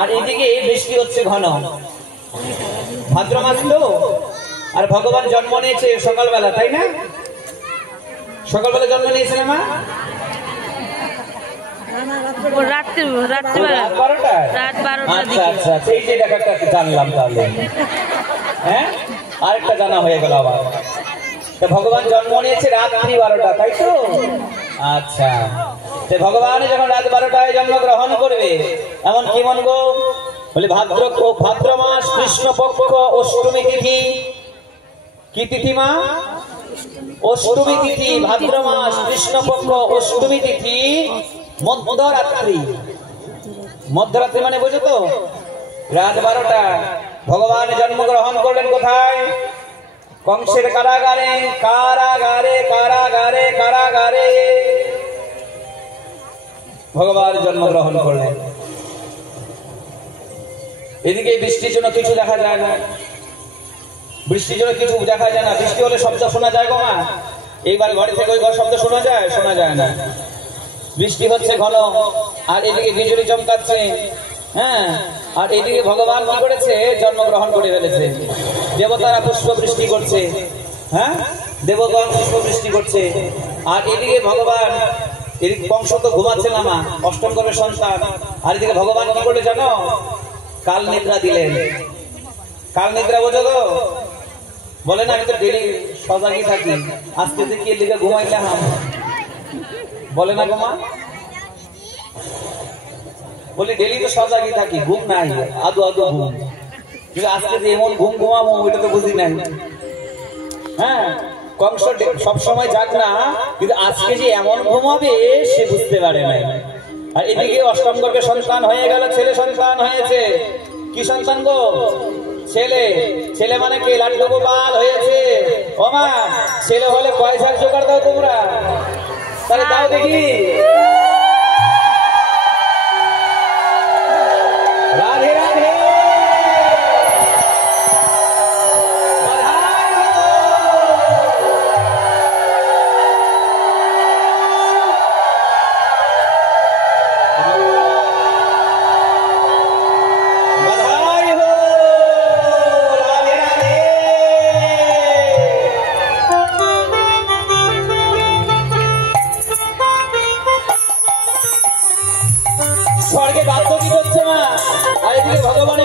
আর এদিকে বৃষ্টি হচ্ছে ঘন। ভাদ্র মাস তো, আর ভগবান জন্ম নিয়েছে সকালবেলা, তাই না? সকালবেলা জন্ম নিয়েছে না মা? সেই যে ব্যাপারটা জানলাম তাহলে, হ্যাঁ আরেকটা জানা হয়ে গেল আবার। ভগবান জন্ম নিয়েছে রাত্রি 12টা, তাই তো? আচ্ছা, ভগবান যখন রাত 12টায় জন্মগ্রহণ করবে, এমন কি মন গো? বলে ভাদ্র মাস কৃষ্ণপক্ষ অষ্টমী তিথি। কি তিথি মা? অষ্টমী তিথি। ভাদ্র মাস কৃষ্ণপক্ষ অষ্টমী তিথি, মধ্যরাত্রি। মধ্যরাত্রি মানে বুঝো তো? রাত 12টা। ভগবান জন্মগ্রহণ করলেন কোথায়? কংসের কারাগারে। কারাগারে কারাগারে কারাগারে ভগবান জন্মগ্রহণ করলেন। এদিকে বৃষ্টির জন্য কিছু দেখা যায় না, বৃষ্টির জন্য কিছু দেখা যায় না। বৃষ্টি হলে শব্দ শোনা যায় গো মা? এইবার ঘরে থেকে ওই ঘর শব্দ শোনা যায়? শোনা যায় না। বৃষ্টি হচ্ছে ঘন, আর এদিকে বিজুলি চমকাচ্ছে। হ্যাঁ, আর এদিকে ভগবান কি করেছে? জন্মগ্রহণ করে ফেলেছে। দেবতারা পুষ্প বৃষ্টি করছে। হ্যাঁ, দেবগণ পুষ্প বৃষ্টি করছে। আর এদিকে ভগবান, এদিকে কংস তো ঘুমাচ্ছে না মা, অষ্টম গর্ভের সন্তান। আর এদিকে ভগবান কি করলে জানো? কাল নিদ্রা দিলেন। কাল নিদ্রা বোঝো তো? বলে না, আমি তো ডেলি সজাগই থাকি, আজকে থেকে এদিকে ঘুমাইলাম। বলে না গো মা? বলি ডেলি তো সজাগই থাকি, ঘুম নাই, আদু আদু ঘুম। কিন্তু আজকে যে এমন ঘুম ঘুমাবো ওইটা তো বুঝি নাই। হ্যাঁ, কংস সবসময় যাক না, কিন্তু আজকে যে এমন ঘুমাবে সে বুঝতে পারে নাই। আর এদিকে অষ্টম গর্ভে সন্তান হয়ে গেল, ছেলে সন্তান হয়েছে। কি সন্তান গো? ছেলে। ছেলে মানে কি? লাড্ডু গোপাল হয়েছে। ও মা, ছেলে হলে পয়সার জোগাড় দাও তোমরা, তাহলে দাও দেখি। রাধে রাধে। স্বর্গে বাদ্য কি করছে মা? আর এদিকে ভগবান